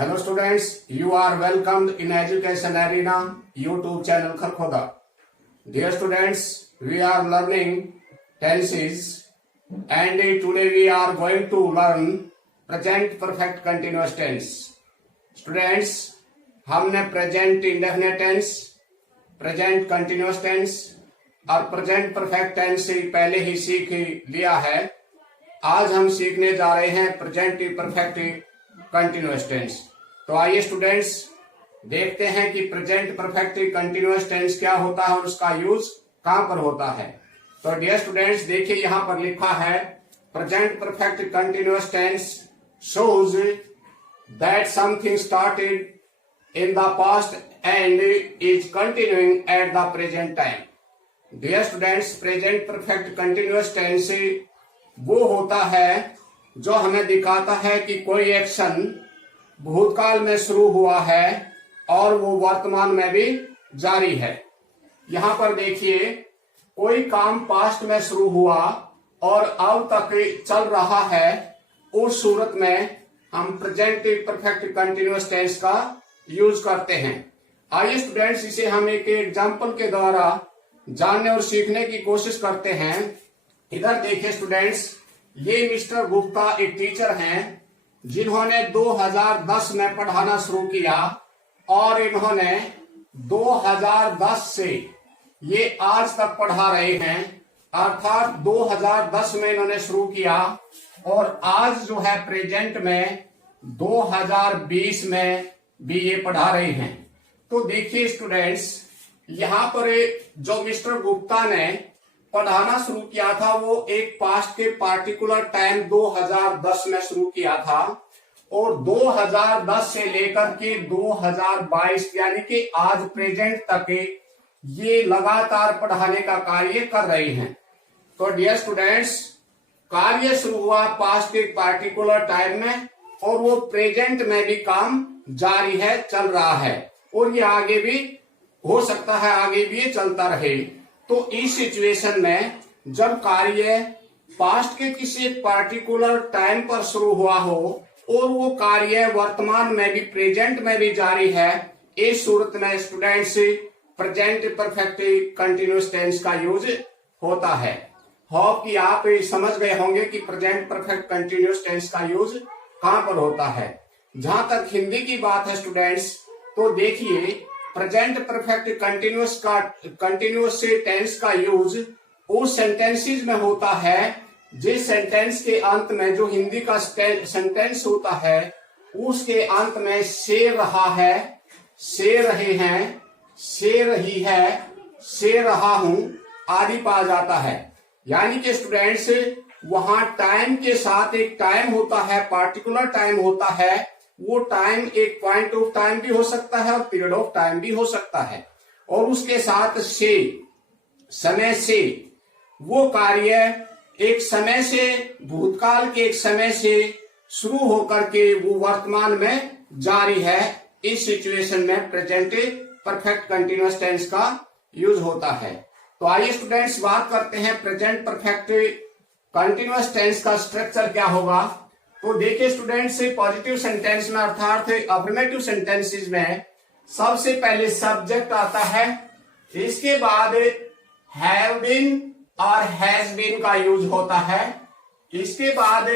Hello students, you are welcomed in Education Arena YouTube channel Kharkhoda. Dear students, we are learning tenses and today we are going to learn present perfect continuous tense. Students, हमने present indefinite tense, present continuous tense और present perfect tense से पहले ही सीख लिया है। आज हम सीखने जा रहे हैं present perfect कंटिन्यूअस टेंस। तो आइए स्टूडेंट्स देखते हैं कि प्रेजेंट परफेक्ट कंटिन्यूअस टेंस क्या होता है और उसका यूज कहां पर होता है। तो डियर स्टूडेंट्स देखिए यहां पर लिखा है present perfect continuous tense shows that something started in the past and is continuing at the present time. Dear students present perfect continuous tense वो होता है जो हमें दिखाता है कि कोई एक्शन भूतकाल में शुरू हुआ है और वो वर्तमान में भी जारी है। यहां पर देखिए कोई काम पास्ट में शुरू हुआ और अब तक चल रहा है, उस सूरत में हम प्रेजेंट परफेक्ट कंटिन्यूअस टेंस का यूज करते हैं। आइए स्टूडेंट्स इसे हम एक एग्जांपल के द्वारा जानने और सीखने की कोशिश करते हैं। इधर देखिए स्टूडेंट्स, ये मिस्टर गुप्ता एक टीचर हैं जिन्होंने 2010 में पढ़ाना शुरू किया और इन्होंने 2010 से ये आज तक पढ़ा रहे हैं, अर्थात 2010 में इन्होंने शुरू किया और आज जो है प्रेजेंट में 2020 में भी ये पढ़ा रहे हैं। तो देखिए स्टूडेंट्स यहां पर जो मिस्टर गुप्ता ने पढ़ाना शुरू किया था वो एक पास्ट के पार्टिकुलर टाइम 2010 में शुरू किया था और 2010 से लेकर के 2022 यानी कि आज प्रेजेंट तक ये लगातार पढ़ाने का कार्य कर रहे हैं। तो डियर स्टूडेंट्स कार्य शुरू हुआ पास्ट के पार्टिकुलर टाइम में और वो प्रेजेंट में भी काम जारी है, चल रहा है और ये आगे भी हो सकता है, आगे भी ये चलता रहे। तो इस सिचुएशन में जब कार्य पास्ट के किसी पार्टिकुलर टाइम पर शुरू हुआ हो और वो कार्य वर्तमान में भी प्रेजेंट में भी जारी है, इस सूरत में students present perfect continuous tense का यूज होता है। होप कि आप समझ गए होंगे कि प्रेजेंट परफेक्ट कंटिन्यूअस टेंस का यूज कहां पर होता है। जहां तक हिंदी की बात है स्टूडेंट्स, तो देखिए प्रेजेंट परफेक्ट कंटिन्यूअस टेंस का यूज उस सेंटेंसेस में होता है जिस सेंटेंस के अंत में जो हिंदी का सेंटेंस होता है उसके अंत में से रहा है, से रहे हैं, से रही है, से रहा हूं आदि पाया जाता है। यानी कि स्टूडेंट्स वहां टाइम के साथ एक टाइम होता है, पार्टिकुलर टाइम होता है, वो टाइम एक पॉइंट ऑफ टाइम भी हो सकता है और पीरियड ऑफ टाइम भी हो सकता है और उसके साथ से समय से वो कार्य एक समय से भूतकाल के एक समय से शुरू होकर के वो वर्तमान में जारी है। इस सिचुएशन में प्रेजेंट परफेक्ट कंटिन्यूअस टेंस का यूज होता है। तो आइए स्टूडेंट्स बात करते हैं प्रेजेंट परफेक्ट कंटिन्यूअस टेंस का स्ट्रक्चर क्या होगा। तो देखिए स्टूडेंट्स पॉजिटिव सेंटेंस में अर्थात अफर्मेटिव सेंटेंसेस में सबसे पहले सब्जेक्ट आता है, इसके बाद हैव बीन और हैज बीन का यूज होता है, इसके बाद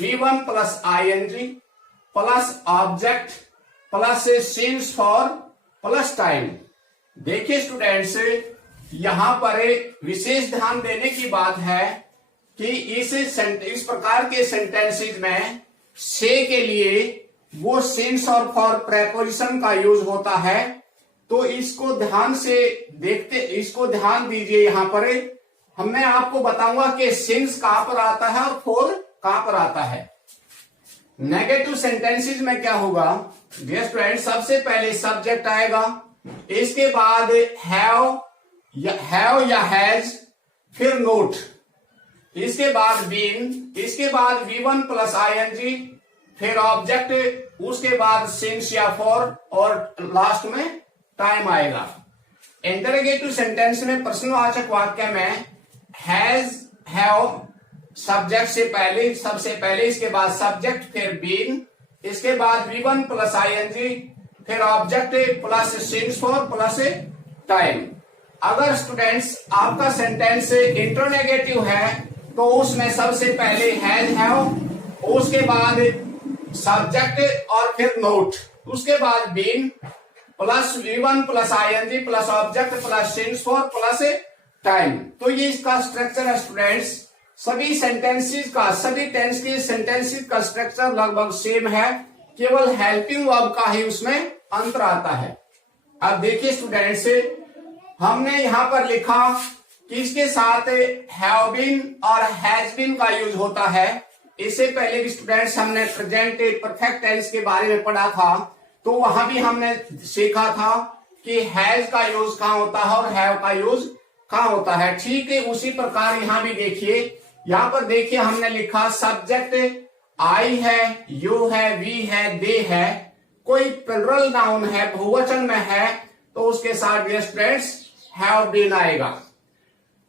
V1 plus ING plus object plus since for plus time. देखिए स्टूडेंट्स यहां पर विशेष ध्यान देने की बात है कि इस प्रकार के सेंटेंसेस में से के लिए वो सिंस और फॉर प्रेपोजिशन का यूज होता है। तो इसको ध्यान से देखते, इसको ध्यान दीजिए। यहां पर मैं आपको बताऊंगा कि सिंस कहां पर आता है और फॉर कहां पर आता है। नेगेटिव सेंटेंसेस में क्या होगा डियर स्टूडेंट, सबसे पहले सब्जेक्ट आएगा, इसके बाद हैव या हैज, फिर नोट, इसके बाद बीन, इसके बाद V1 प्लस ING, फिर ऑब्जेक्ट, उसके बाद सिंस या फॉर और लास्ट में टाइम आएगा। इंटरोगेटिव सेंटेंस में प्रश्नवाचक वाक्य में हैज, हैव सब्जेक्ट से पहले, सबसे पहले, इसके बाद सब्जेक्ट, फिर बीन, इसके बाद V1 प्लस ING, फिर object plus since for plus time. अगर स्टूडेंट्स आपका सेंटेंस इंटरोगेटिव है तो उसमें सबसे पहले हैज, हैव, उसके बाद सब्जेक्ट और फिर नोट, उसके बाद been plus V1 plus ING plus object plus since for plus time. तो ये इसका स्ट्रक्चर है स्टूडेंट्स। सभी सेंटेंसेस का, सभी टेंस के सेंटेंसेस का स्ट्रक्चर लगभग सेम है, केवल हेल्पिंग वर्ब का ही उसमें अंतर आता है। अब देखिए स्टूडेंट्स, हमने यहां पर लिखा कि इसके साथ हैव बीन और हैज बीन का यूज होता है। इससे पहले भी स्टूडेंट्स हमने प्रेजेंट परफेक्ट टेंस के बारे में पढ़ा था, तो वहां भी हमने सीखा था कि हैज का यूज कहां होता है और हैव का यूज कहां होता है। ठीक है, उसी प्रकार यहां भी देखिए, यहां पर देखिए हमने लिखा सब्जेक्ट आई है, यू है, वी है, दे है, कोई प्लुरल नाउन है, बहुवचन में है, तो उसके साथ डियर स्टूडेंट्स हैव बीन आएगा।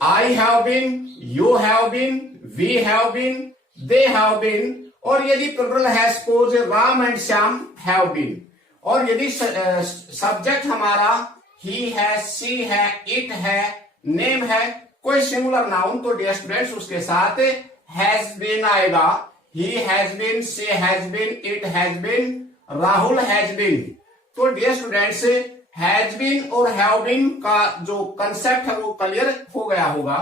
I have been, you have been, we have been, they have been. और यदि प्लुरल है, suppose Ram and Shyam have been. और यदि सब्जेक्ट हमारा ही है, सी है, इट है, नेम है, कोई सिंगुलर नाउन, तो डियर स्टूडेंट्स उसके साथ हैज बीन आएगा। He has been, she has been, it has been, Rahul has been. तो डियर स्टूडेंट्स हैज बीन और हैव बीन का जो कंसेप्ट है वो क्लियर हो गया होगा।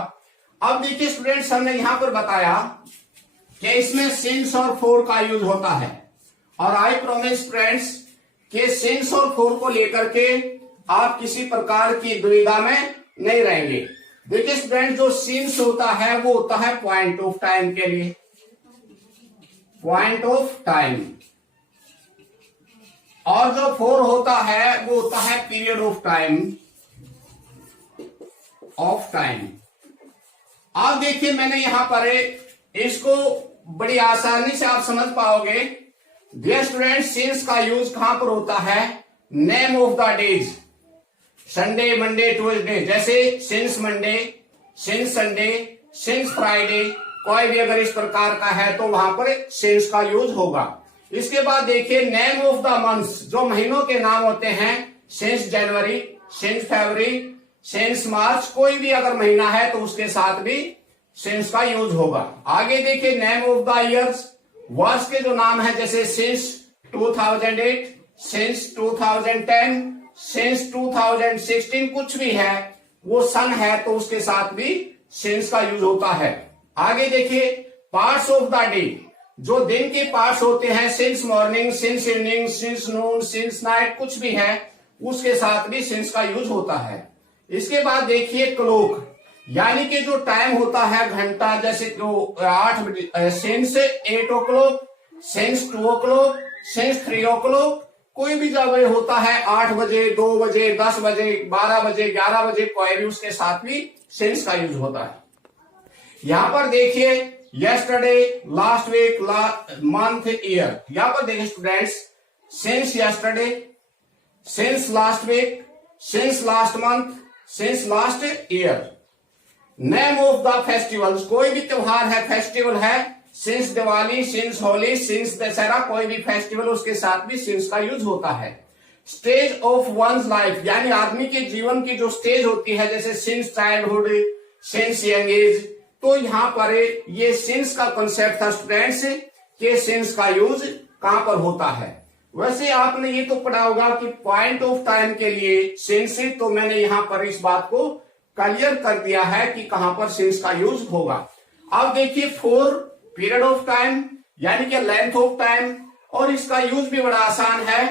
अब देखिए स्टूडेंट्स, हमने यहां पर बताया कि इसमें सिंस और फोर का यूज होता है, और आई प्रॉमिस फ्रेंड्स कि सिंस और फोर को लेकर के आप किसी प्रकार की दुविधा में नहीं रहेंगे। देखिए स्टूडेंट, जो सिंस होता है वो होता है पॉइंट ऑफ टाइम के लिए, पॉइंट ऑफ टाइम, और जो फोर होता है वो होता है period of time, of time. आप देखिए मैंने यहां पर इसको बड़ी आसानी से आप समझ पाओगे। डियर स्टूडेंट, सिंस का यूज कहां पर होता है? Name of the days, Sunday, Monday, Tuesday, जैसे since Monday, since Sunday, since Friday, कोई भी अगर इस प्रकार का है तो वहां पर सिंस का यूज होगा। इसके बाद देखिए नेम ऑफ द मंथ्स, जो महीनों के नाम होते हैं, सिंस जनवरी, सिंस फरवरी, सिंस मार्च, कोई भी अगर महीना है तो उसके साथ भी सिंस का यूज होगा। आगे देखिए नेम ऑफ द ईयर्स, वर्ष के जो नाम है, जैसे सिंस 2008, सिंस 2010, सिंस 2016, कुछ भी है वो सन है तो उसके साथ भी सिंस का यूज होता है। आगे देखिए पार्ट्स ऑफ द डे, जो दिन के पार्ट्स होते हैं, since morning, since evening, since noon, since night, कुछ भी है उसके साथ भी सिंस का यूज होता है। इसके बाद देखिए क्लॉक, यानी कि जो टाइम होता है घंटा, जैसे जो 8 बजे, since 8 o'clock, since 2 o'clock, since 3 o'clock, कोई भी जब होता है 8 बजे, 2 बजे, 10 बजे, 12 बजे, 11 बजे, कोई भी उसके साथ भी सिंस का यूज होता है। यहां पर देखिए yesterday, last week, month, year, यहां पर देखिए students, since yesterday, since last week, since last month, since last year। Name of the festivals, कोई भी त्योहार है, फेस्टिवल है, since Diwali, since Holi, since Dussehra, कोई भी फेस्टिवल उसके साथ भी सिंस का यूज होता है। स्टेज ऑफ वंस लाइफ, यानी आदमी के जीवन की जो स्टेज होती है, जैसे since childhood, since young age, तो यहां पर ये सिंस का कॉन्सेप्ट था स्टूडेंट्स के सिंस का यूज कहां पर होता है। वैसे आपने ये तो पढ़ा होगा कि पॉइंट ऑफ टाइम के लिए सिंस, तो मैंने यहां पर इस बात को क्लियर कर दिया है कि कहां पर सिंस का यूज होगा। अब देखिए फोर, पीरियड ऑफ टाइम, यानी कि लेंथ ऑफ टाइम, और इसका यूज भी बड़ा आसान है।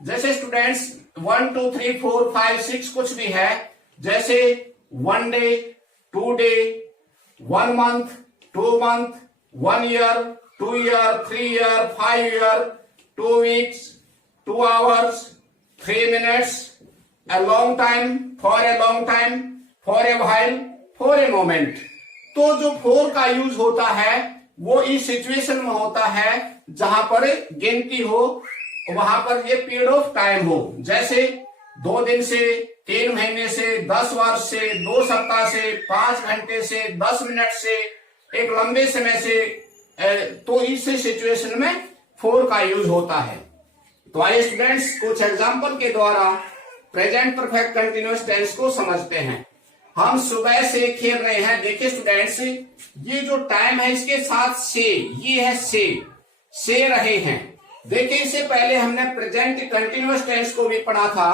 जैसे स्टूडेंट्स 1 2 3 4 5 6 कुछ भी है, जैसे 1 day, 2 day, 1 month, 2 month, 1 year, 2 year, 3 year, 5 year, 2 weeks, 2 hours, 3 minutes, a long time, for a long time, for a while, for a moment। तो जो फोर का यूज होता है वो इस सिचुएशन में होता है जहां पर गिनती हो, वहां पर ये पीरियड ऑफ टाइम हो, जैसे 2 दिन से, 3 महीने से, 10 वर्ष से, 2 सप्ताह से, 5 घंटे से, 10 मिनट से, एक लंबे समय से, तो इस सिचुएशन में फोर का यूज होता है। तो आइए स्टूडेंट्स कुछ एग्जाम्पल के द्वारा प्रेजेंट परफेक्ट कंटिन्यूअस टेंस को समझते हैं। हम सुबह से खेल रहे हैं। देखिए स्टूडेंट्स, ये जो टाइम है इसके साथ से, ये है से रहे हैं। देखिए इससे पहले हमने प्रेजेंट कंटिन्यूअस टेंस को भी पढ़ा था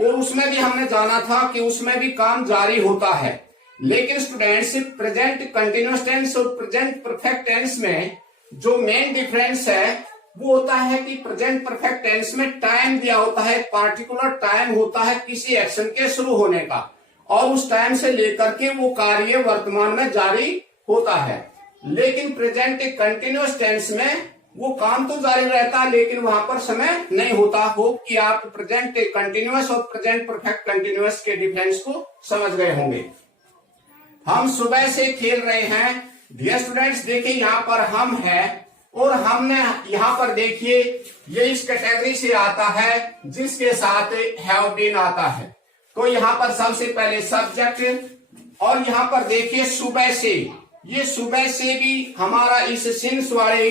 और उसमें भी हमने जाना था कि उसमें भी काम जारी होता है। लेकिन स्टूडेंट्स, प्रेजेंट कंटिन्यूअस टेंस और प्रेजेंट परफेक्ट टेंस में जो मेन डिफरेंस है वो होता है कि प्रेजेंट परफेक्ट टेंस में टाइम दिया होता है, पार्टिकुलर टाइम होता है किसी एक्शन के शुरू होने का, और उस टाइम से लेकर के वो कार्य वर्तमान में जारी होता है। लेकिन प्रेजेंट कंटिन्यूअस टेंस में वो काम तो जारी रहता है लेकिन वहां पर समय नहीं होता। होप कि आप प्रेजेंट कंटिन्यूअस और प्रेजेंट परफेक्ट कंटिन्यूअस के डिफरेंस को समझ गए होंगे। हम सुबह से खेल रहे हैं। डियर स्टूडेंट्स, देखिए यहाँ पर हम है और हमने यहाँ पर देखिए ये इस कैटेगरी से आता है जिसके साथ हैव बीन आता है। तो यहाँ पर सबसे पहले सब्जेक्ट, और यहाँ पर देखिए सुबह से, ये सुबह से भी हमारा इस सिंस वाले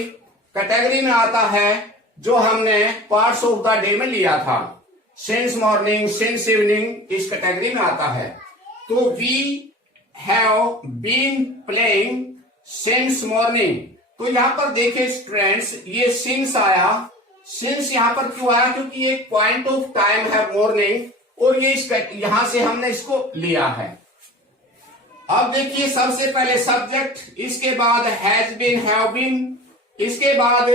कैटेगरी में आता है जो हमने पार्ट्स ऑफ द डे में लिया था। सिंस मॉर्निंग, सिंस इवनिंग इस कैटेगरी में आता है। तो we have been playing since morning. तो यहाँ पर देखिए स्टूडेंट्स, ये सिंस आया। सिंस यहाँ पर क्यों आया? क्योंकि एक पॉइंट ऑफ टाइम है मॉर्निंग, और ये यहां से हमने इसको लिया है। अब देखिए सबसे पहले सब्जेक्ट, इसके बाद हैज बीन, हैव बीन, इसके बाद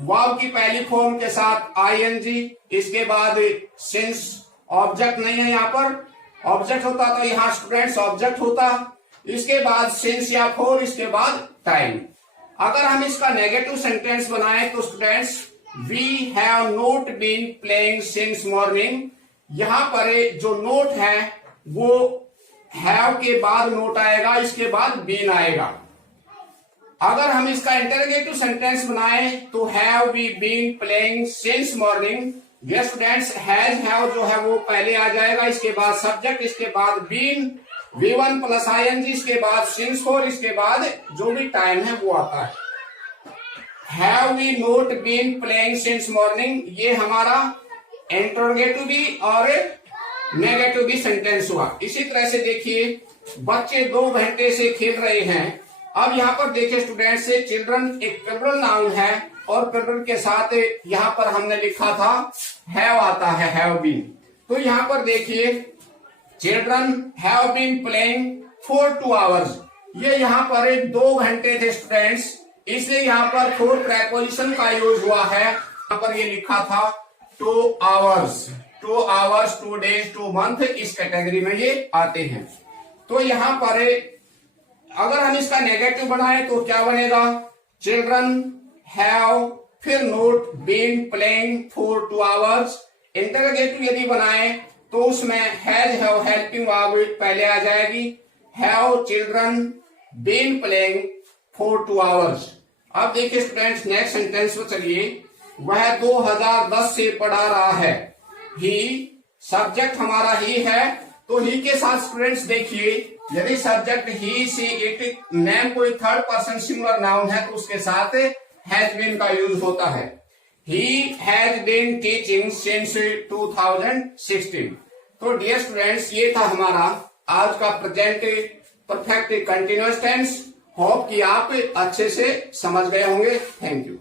वर्ब की पहली फॉर्म के साथ आईएनजी, इसके बाद सिंस। ऑब्जेक्ट नहीं है यहाँ पर, ऑब्जेक्ट होता तो यहाँ स्टूडेंट्स ऑब्जेक्ट होता। इसके बाद सिंस या फॉर, इसके बाद टाइम। अगर हम इसका नेगेटिव सेंटेंस बनाएं तो students, we have not been playing since morning. यहां पर जो नोट है वो हैव के बाद नोट आएगा, इसके बाद बीन आएगा। अगर हम इसका इंटरोगेटिव सेंटेंस बनाएं तो have we been playing since morning. ये स्टूडेंट्स, हैज हैव जो है वो पहले आ जाएगा, इसके बाद सब्जेक्ट, इसके बाद बीन, V1 प्लस आईएनजी, इसके बाद सिंस फॉर, इसके बाद जो भी टाइम है वो आता है। Have we not been playing since morning, ये हमारा इंटरोगेटिव भी और नेगेटिव भी सेंटेंस हुआ। इसी तरह से देखिए बच्चे 2 घंटे से खेल रहे हैं। अब यहाँ पर देखिए स्टूडेंट्स, से चिल्ड्रन एक प्लूरल नाउन है और प्लूरल के साथ यहाँ पर हमने लिखा था हैव आता है, हैव बीन। तो यहाँ पर देखिए children have been playing for 2 hours. ये यहाँ पर 2 घंटे थे स्टूडेंट्स, इसलिए यहाँ पर फॉर प्रेपोजिशन का यूज हुआ है। यहाँ पर ये लिखा था 2 आवर्स, 2 आवर्स, 2 डेज, 2 मंथ, इस कैटेगरी में ये आते हैं। तो यहाँ पर अगर हम इसका नेगेटिव बनाए तो क्या बनेगा? चिल्ड्रन हैव फिर not been playing for 2 hours. Interrogative यदि बनाए तो उसमें हैज हैव हेल्पिंग वर्ब पहले आ जाएगी। Have children been playing for 2 hours. अब देखिए स्टूडेंट्स नेक्स्ट सेंटेंस पर चलिए। वह 2010 से पढ़ा रहा है। ही, सब्जेक्ट हमारा ही है, तो ही के साथ स्टूडेंट्स देखिए यदि subject he, she, it, name कोई थर्ड पर्सन सिंगुलर नाउन है तो उसके साथ हैज बीन का यूज होता है। He has been teaching since 2016। तो डियर स्टूडेंट्स, ये था हमारा आज का present perfect continuous tense. Hope कि आप अच्छे से समझ गए होंगे। Thank you.